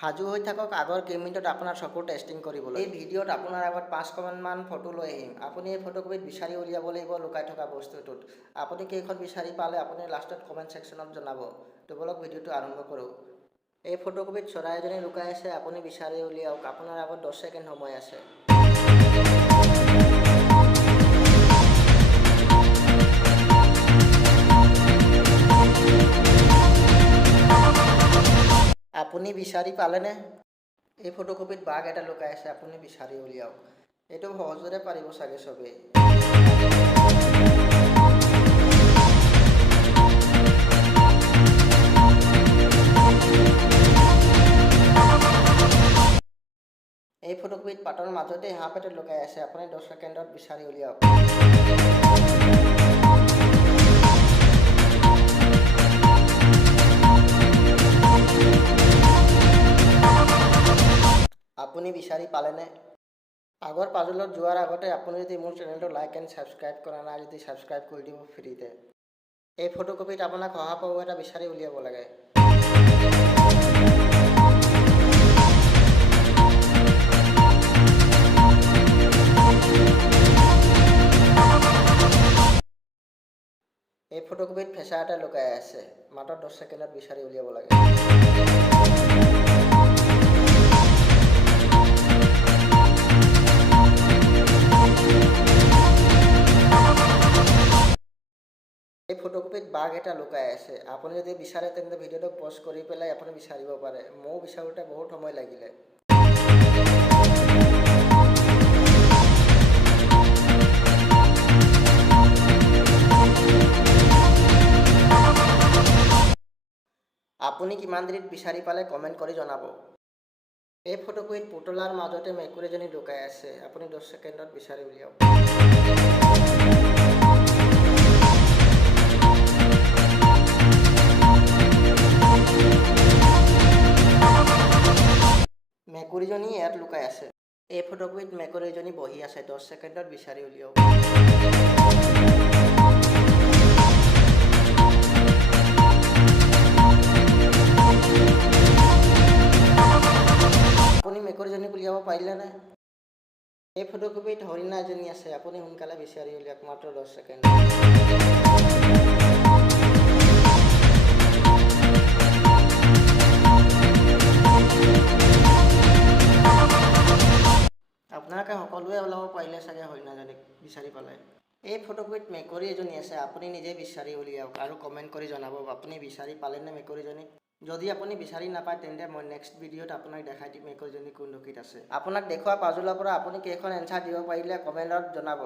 সাজু হৈ থাকক আগৰ কেইমিনিটত আপোনাৰ চকুৰ টেষ্টিং কৰিবলৈ। এই ভিডিঅ'ত আপোনাৰ আগত 5মান ফটো লৈ আহিম। আপুনি এই ফটোকপিত বিচাৰি উলিয়াব লাগিব লুকাই থকা বস্তুটোত। আপুনি কেইখন বিচাৰি পালে আপুনি লাষ্টত কমেণ্ট ছেকশ্যনত জনাব। তো বলক ভিডিঅ'টো আৰম্ভ কৰোঁ। এই ফটোকপিত চৰাই এজনী লুকাই আছে, আপুনি বিচাৰি উলিয়াওক। আপোনাৰ আগত 10 ছেকেণ্ড সময় আছে। আপুনি বিচাৰি পালেনে? এই ফটোকপিত বাঘ এটা লুকাই আছে, আপুনি বিচাৰি উলিয়াওক। এইটো সহজতে পাৰিব চাগে চবেই। এই ফটোকপিত পাতৰ মাজতে সাপ এটা লুকাই আছে, আপুনি 10 ছেকেণ্ডত বিচাৰি উলিয়াওক। আপুনি বিচাৰি পালেনে? আগৰ পাজলত যোৱাৰ আগতে আপুনি যদি মোৰ চেনেলটো লাইক এণ্ড ছাবস্ক্ৰাইব কৰা নাই যদি ছাবস্ক্ৰাইব কৰি দিব ফ্ৰীতে। এই ফটোকপিত আপোনাক শহাপহু এটা বিচাৰি উলিয়াব লাগে। এই ফটোকপিত ফেঁচা এটা লুকাই আছে, মাত্ৰ 10 ছেকেণ্ডত বিচাৰি উলিয়াব লাগে। এই ফটোকপিত বাঘ এটা লুকাই আছে, আপুনি যদি বিচাৰে তেন্তে ভিডিঅ'টো পজ কৰি পেলাই আপুনি বিচাৰিব পাৰে। ময়ো বিচাৰোঁতে বহুত সময় লাগিলে। আপুনি কিমান দেৰিত বিচাৰি পালে কমেণ্ট কৰি জনাব। এই ফটোকপিত পুতলাৰ মাজতে মেকুৰীজনী লুকাই আছে, আপুনি 10 ছেকেণ্ডত বিচাৰি উলিয়াওক। মেকুৰীজনী ইয়াত লুকাই আছে। এই ফটোকপিত মেকুৰীজনী বহি আছে, 10 ছেকেণ্ডত বিচাৰি উলিয়াওক। আপুনি মেকুৰীজনীক উলিয়াব পাৰিলেনে? এই ফটোকপিত হৰিণা এজনী আছে, আপুনি সোনকালে বিচাৰি উলিয়াওক, মাত্ৰ 10 ছেকেণ্ড। আপোনালোকে সকলোৱে ওলাব পাৰিলে চাগে হৰিণাজনীক বিচাৰি পালে। এই ফটোকপিত মেকুৰী এজনী আছে, আপুনি নিজে বিচাৰি উলিয়াওক আৰু কমেণ্ট কৰি জনাব আপুনি বিচাৰি পালেনে মেকুৰীজনীক। যদি আপুনি বিচাৰি নাপায় তেন্তে মই নেক্সট ভিডিঅ'ত আপোনাক দেখাই দিম মেকুৰীজনী কোন ডুকিত আছে। আপোনাক দেখুওৱা পাজলৰ পৰা আপুনি কেইখন এনচাৰ দিব পাৰিলে কমেণ্টত জনাব।